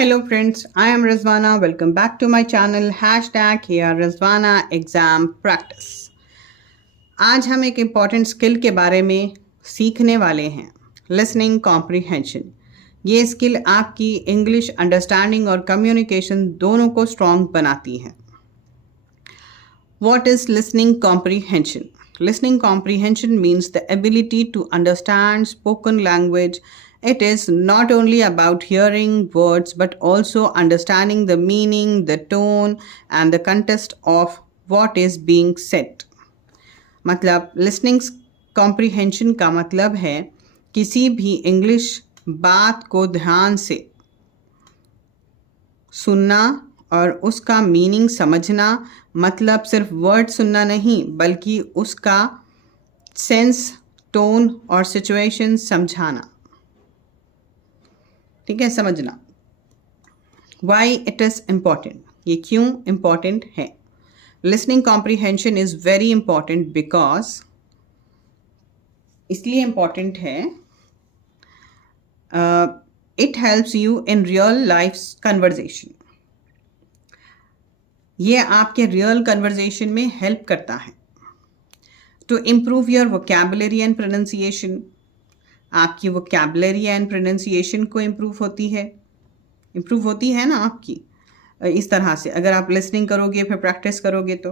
Hello friends, I am Rizwana. Welcome back to my channel #here Rizwana Exam Practice. आज हम एक important skill के बारे में सीखने वाले हैं, लिसनिंग कॉम्प्रीहेंशन। ये स्किल आपकी इंग्लिश अंडरस्टैंडिंग और कम्युनिकेशन दोनों को स्ट्रॉन्ग बनाती है। What is listening comprehension? Listening comprehension means the ability to understand spoken language. It is not only about hearing words but also understanding the meaning, the tone and the context of what is being said. मतलब listening comprehension का मतलब है किसी भी English बात को ध्यान से सुनना और उसका मीनिंग समझना। मतलब सिर्फ वर्ड सुनना नहीं बल्कि उसका सेंस, टोन और सिचुएशन समझाना। ठीक है, समझना। वाई इट इज़ इम्पॉर्टेंट, ये क्यों इम्पॉर्टेंट है? Listening comprehension is very important because, इसलिए इम्पॉर्टेंट है, it helps you in real life conversation. ये आपके रियल कन्वर्जेशन में हेल्प करता है। To improve your vocabulary and pronunciation, आपकी वोकैबुलरी एंड प्रोनाउंसिएशन को इम्प्रूव होती है ना आपकी। इस तरह से अगर आप लिसनिंग करोगे फिर प्रैक्टिस करोगे तो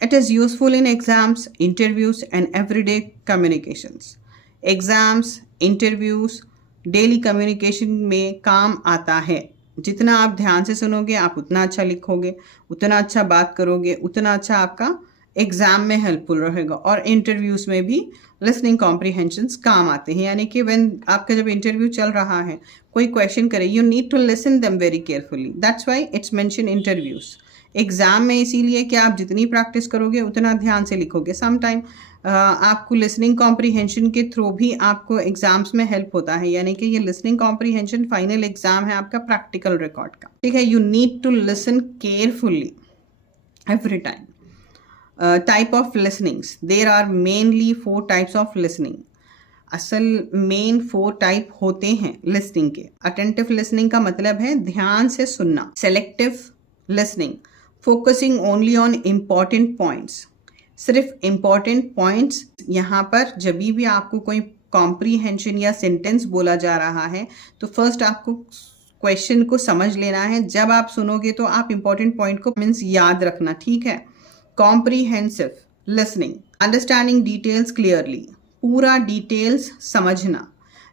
it is useful in exams, interviews and everyday communications. Exams, interviews, daily communication में काम आता है। जितना आप ध्यान से सुनोगे आप उतना अच्छा लिखोगे, उतना अच्छा बात करोगे, उतना अच्छा आपका एग्ज़ाम में हेल्पफुल रहेगा। और इंटरव्यूज़ में भी लिसनिंग कॉम्प्रीहेंशंस काम आते हैं। यानी कि व्हेन आपका जब इंटरव्यू चल रहा है, कोई क्वेश्चन करे, you need to listen them very carefully. That's why it's mention interviews. Exam में इसीलिए कि आप जितनी प्रैक्टिस करोगे उतना ध्यान से लिखोगे। समटाइम आपको लिसनिंग कॉम्प्रीहेंशन के थ्रू भी आपको एग्जाम्स में हेल्प होता है। यानी कि ये लिसनिंग कॉम्प्रीहेंशन फाइनल एग्जाम है आपका प्रैक्टिकल रिकॉर्ड का। ठीक है, you need to listen carefully every time. Type of listenings, there are mainly 4 types of listening. असल मेन 4 टाइप होते हैं लिसनिंग के। अटेंटिव लिसनिंग का मतलब है ध्यान से सुनना। Selective listening, focusing only on important points, सिर्फ इम्पॉर्टेंट पॉइंट्स। यहाँ पर जब भी आपको कोई कॉम्प्रीहेंशन या सेंटेंस बोला जा रहा है तो फर्स्ट आपको क्वेश्चन को समझ लेना है। जब आप सुनोगे तो आप इम्पॉर्टेंट पॉइंट को मीन्स याद रखना। ठीक है। Comprehensive listening, understanding details clearly, पूरा डिटेल्स समझना।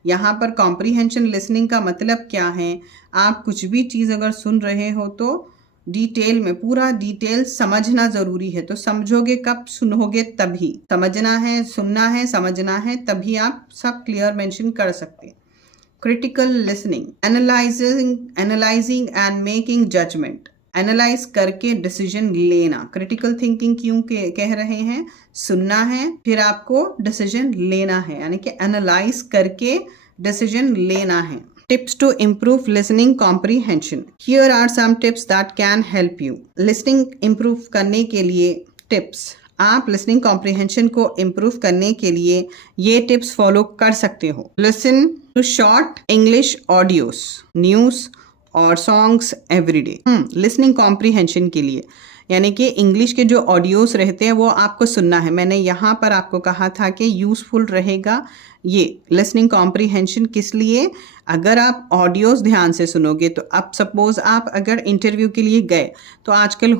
यहाँ पर कॉम्प्रीहेंशन लिसनिंग का मतलब क्या है? आप कुछ भी चीज़ अगर सुन रहे हो तो डिटेल में पूरा डिटेल समझना ज़रूरी है। तो समझोगे कब? सुनोगे तभी। समझना है, सुनना है, समझना है, तभी आप सब क्लियर मेंशन कर सकते हैं। Critical listening, analysing and making judgement, analyse करके डिसीजन लेना। क्रिटिकल थिंकिंग क्यों कह रहे हैं? सुनना है फिर आपको डिसीजन लेना है, यानी कि एनालाइज करके डिसीजन लेना है। Tips to improve listening comprehension. Here are some tips that can help you. Listening improve करने के लिए tips, आप listening comprehension को improve करने के लिए ये tips follow कर सकते हो। Listen to short English audios, news और songs every day. Listening comprehension के लिए यानी कि इंग्लिश के जो ऑडियोस रहते हैं वो आपको सुनना है। मैंने यहाँ पर आपको कहा था कि यूज़फुल रहेगा ये लिसनिंग कॉम्प्रीहेंशन। किस लिए? अगर आप ऑडियोस ध्यान से सुनोगे तो अब सपोज आप अगर इंटरव्यू के लिए गए तो आजकल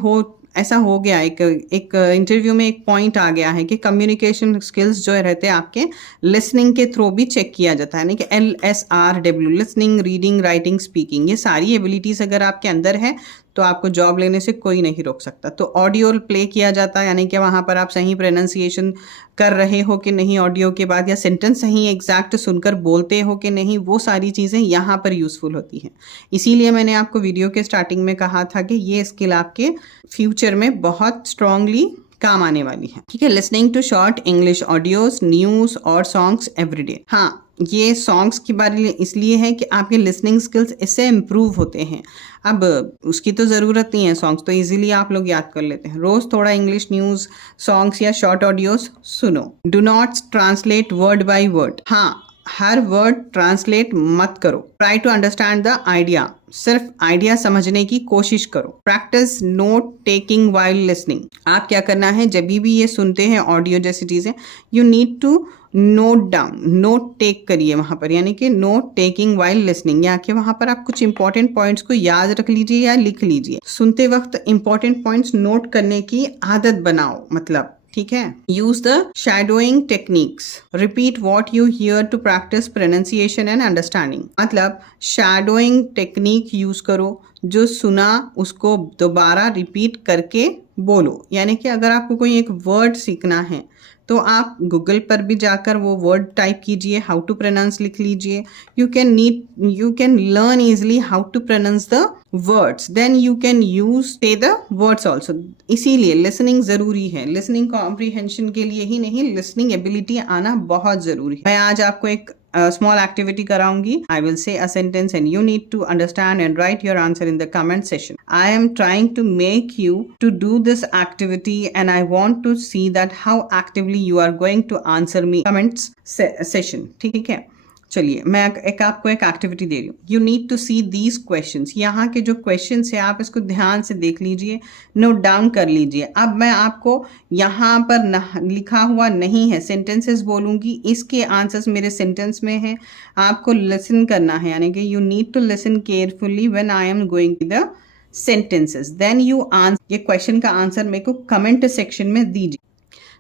ऐसा हो गया, एक इंटरव्यू में एक पॉइंट आ गया है कि कम्युनिकेशन स्किल्स जो रहते हैं आपके लिसनिंग के थ्रू भी चेक किया जाता है। यानी कि LSRW, listening, reading, writing, speaking, ये सारी एबिलिटीज़ अगर आपके अंदर है तो आपको जॉब लेने से कोई नहीं रोक सकता। तो ऑडियो प्ले किया जाता है, यानी कि वहाँ पर आप सही प्रोनाउंसिएशन कर रहे हो कि नहीं ऑडियो के बाद, या सेंटेंस सही एग्जैक्ट सुनकर बोलते हो कि नहीं, वो सारी चीज़ें यहाँ पर यूज़फुल होती हैं। इसीलिए मैंने आपको वीडियो के स्टार्टिंग में कहा था कि ये स्किल आपके फ्यूचर में बहुत स्ट्रांगली काम आने वाली है। ठीक है। Listening to short English audios, news और सॉन्ग्स एवरीडे। हाँ, ये सॉन्ग्स के बारे में इसलिए है कि आपके लिसनिंग स्किल्स इससे इम्प्रूव होते हैं। अब उसकी तो ज़रूरत नहीं है, सॉन्ग्स तो इजीली आप लोग याद कर लेते हैं। रोज़ थोड़ा इंग्लिश न्यूज़, सॉन्ग्स या शॉर्ट ऑडियोज सुनो। Do not translate word by word. हाँ, हर वर्ड ट्रांसलेट मत करो। Try to understand the idea, सिर्फ आइडिया समझने की कोशिश करो। Practise note taking while listening. आप क्या करना है, जब भी ये सुनते हैं ऑडियो जैसी चीजें, you need to note down, note take करिए वहां पर, यानी कि नोट टेकिंग वाइल लिसनिंग, या कि वहां पर आप कुछ इंपॉर्टेंट पॉइंट्स को याद रख लीजिए या लिख लीजिए। सुनते वक्त इंपॉर्टेंट पॉइंट्स नोट करने की आदत बनाओ, मतलब ठीक है। Use the shadowing techniques, repeat what you hear to practise pronunciation and understanding. मतलब शैडोइंग टेक्निक यूज करो, जो सुना उसको दोबारा रिपीट करके बोलो। यानी कि अगर आपको कोई एक वर्ड सीखना है तो आप गूगल पर भी जाकर वो वर्ड टाइप कीजिए, हाउ टू प्रोनाउंस लिख लीजिए। You can learn easily how to pronounce the words, then you can use say the words also. इसीलिए लिसनिंग जरूरी है, लिसनिंग कॉम्प्रीहेंशन के लिए ही नहीं, लिसनिंग एबिलिटी आना बहुत जरूरी है। मैं आज आपको एक small activity कराऊंगी. I will say a sentence and you need to understand and write your answer in the comment section. I am trying to make you to do this activity and I want to see that how actively you are going to answer me comments session. ठीक है, चलिए मैं आपको एक activity दे रही हूँ। You need to see these questions, यहाँ के जो क्वेश्चंस है आप इसको ध्यान से देख लीजिए, नोट डाउन कर लीजिए। अब मैं आपको यहाँ पर लिखा हुआ नहीं है, सेंटेंसेस बोलूँगी, इसके आंसर्स मेरे सेंटेंस में है, आपको लिसन करना है, यानी कि you need to listen carefully when I am going to the sentences, then you answer. ये क्वेश्चन का आंसर मेरे को कमेंट सेक्शन में दीजिए।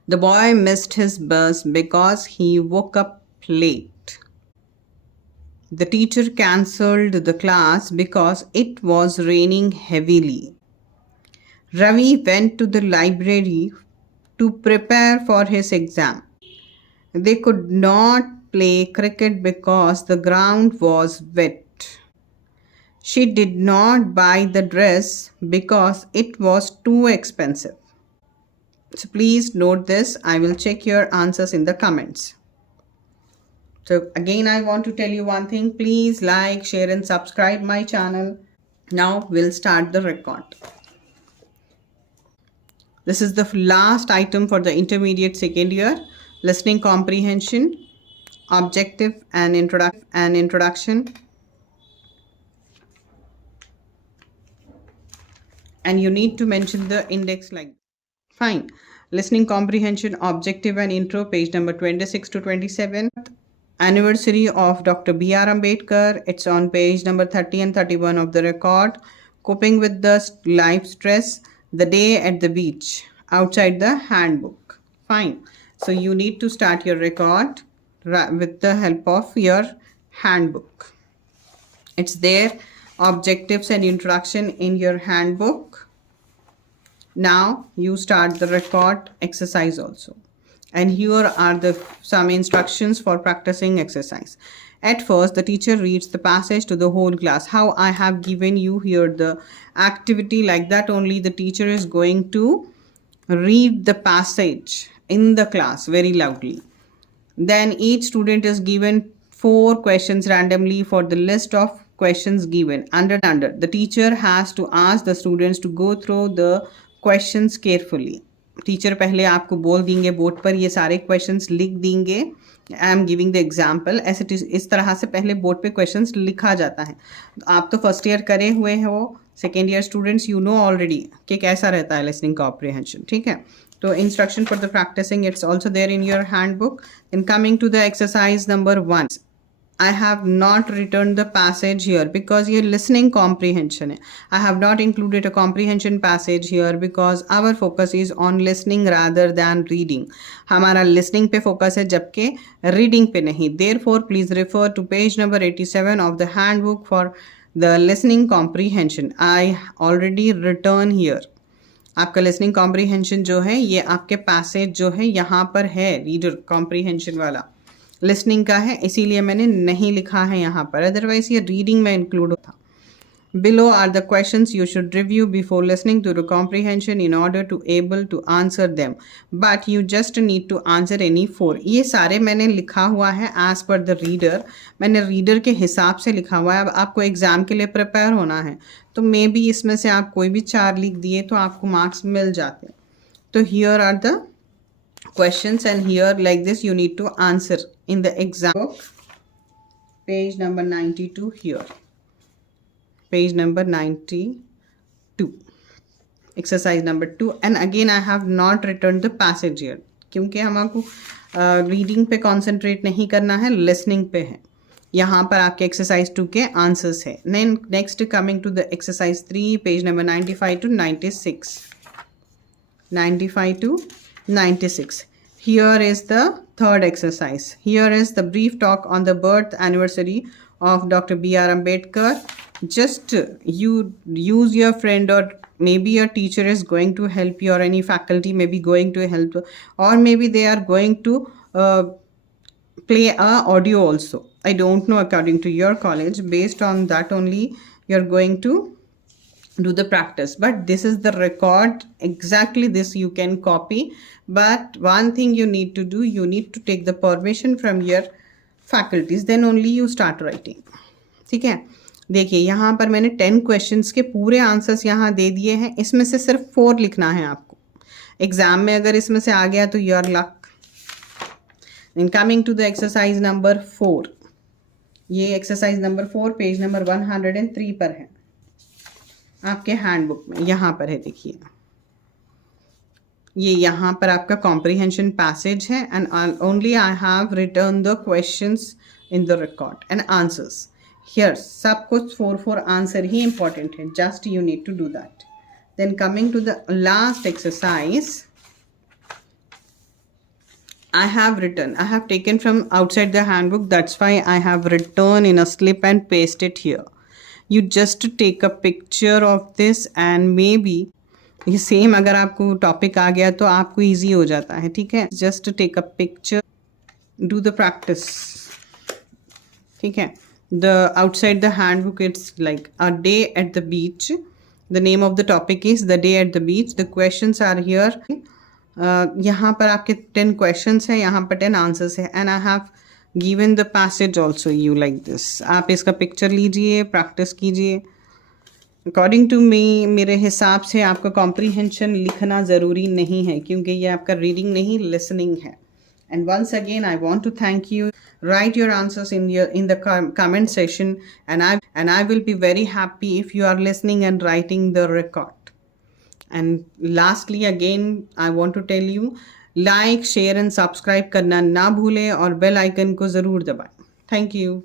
The boy missed his bus because he woke up late. The teacher cancelled the class because it was raining heavily. Ravi went to the library to prepare for his exam. They could not play cricket because the ground was wet. She did not buy the dress because it was too expensive. So please note this. I will check your answers in the comments. So again, I want to tell you one thing. Please like, share and subscribe my channel. Now we'll start the record. This is the last item for the intermediate second year. Listening comprehension, objective and introduction. And you need to mention the index like. Fine. Listening comprehension, objective and intro, page number 26 to 27. Anniversary of Dr. B.R. Ambedkar. It's on page number 30 and 31 of the record. Coping with the life stress. The day at the beach. Outside the handbook. Fine. So you need to start your record with the help of your handbook. It's there. Objectives and introduction in your handbook. Now you start the record exercise also. And here are some instructions for practicing exercise. At first, the teacher reads the passage to the whole class. How I have given you here the activity like that only. The teacher is going to read the passage in the class very loudly. Then each student is given 4 questions randomly for the list of questions given. Under. The teacher has to ask the students to go through the questions carefully. Teacher पहले आपको बोल देंगे board पर, ये सारे questions लिख देंगे। I am giving the example. ऐसे इस तरह से पहले बोर्ड पे क्वेश्चंस लिखा जाता है। आप तो फर्स्ट ईयर करे हुए हैं, वो second year students you know already कि कैसा रहता है लिसनिंग कॉम्प्रिहेंशन, ठीक है। तो instruction for the practising it's also there in your handbook. In coming to the exercise number 1, I have not written the passage here because ये listening comprehension है. I have not included a comprehension passage here because our focus is on listening rather than reading. हमारा listening पे focus है जबकि reading पे नहीं. Therefore, please refer to page number 87 of the handbook for the listening comprehension. I already written here. आपका listening comprehension जो है ये आपके passage जो है यहाँ पर है, reader comprehension वाला लिसनिंग का है, इसीलिए मैंने नहीं लिखा है यहाँ पर, अदरवाइज ये रीडिंग में इंक्लूड होता। Below are the questions you should review before listening to the comprehension in order to able to answer them, but you just need to answer any 4। ये सारे मैंने लिखा हुआ है एज पर द रीडर, मैंने reader के हिसाब से लिखा हुआ है। अब आपको एग्जाम के लिए प्रिपेयर होना है तो मे बी इसमें से आप कोई भी 4 लिख दिए तो आपको मार्क्स मिल जाते। तो here are the questions and here like this you need to answer in the exam book. page number 92 here. Page number 92. Exercise number 2. And again I have not returned the passage here. क्योंकि हमको reading पे concentrate नहीं करना है, listening पे है. यहाँ पर आपके एक्सरसाइज 2 के आंसर्स है. Next coming to the exercise 3, page number 95 to 96. 95 to 96. Here is the third exercise. Here is the brief talk on the birth anniversary of Dr. B.R. Ambedkar. Just you use your friend, or maybe your teacher is going to help you, or any faculty may be going to help, or maybe they are going to play a audio also. I don't know according to your college. Based on that only you're going to do the practice, but this is the record. Exactly this you can copy, but one thing you need to do, you need to take the permission from your faculties, then only you start writing. ठीक है. देखिए यहाँ पर मैंने 10 questions के पूरे answers यहाँ दे दिए हैं. इसमें से सिर्फ 4 लिखना है आपको. एग्जाम में अगर इसमें से आ गया तो your luck. Then coming to the exercise number 4. ये एक्सरसाइज नंबर 4 पेज नंबर 103 पर है आपके हैंडबुक में. यहाँ पर है, देखिए ये यहाँ पर आपका कॉम्प्रिहेंशन पैसेज है. And only I have return the questions in the record and answers. Here सब कुछ 4 आंसर ही इंपॉर्टेंट है. Just you need to do that. Then coming to the last exercise, I have taken from outside the handbook. That's why I have written in a slip and paste it here. You just take a picture of this and maybe ये same अगर आपको topic आ गया तो आपको easy हो जाता है. ठीक है. Just take a picture, do the practice. ठीक है. The outside the handbook it's like a day at the beach. The name of the topic is the day at the beach. The questions are here. यहाँ पर आपके 10 questions हैं, यहाँ पर 10 answers है. And I have given the passage also you like this. आप इसका picture लीजिए, प्रैक्टिस कीजिए. अकॉर्डिंग टू मी, मेरे हिसाब से आपका कॉम्प्रीहेंशन लिखना ज़रूरी नहीं है, क्योंकि ये आपका रीडिंग नहीं, लिसनिंग है. And once again I want to thank you. Write your answers in the comment section, and I will be very happy if you are listening and writing the record. And lastly again I want to tell you, like, share and subscribe करना ना भूलें और bell icon को ज़रूर दबाएं. Thank you.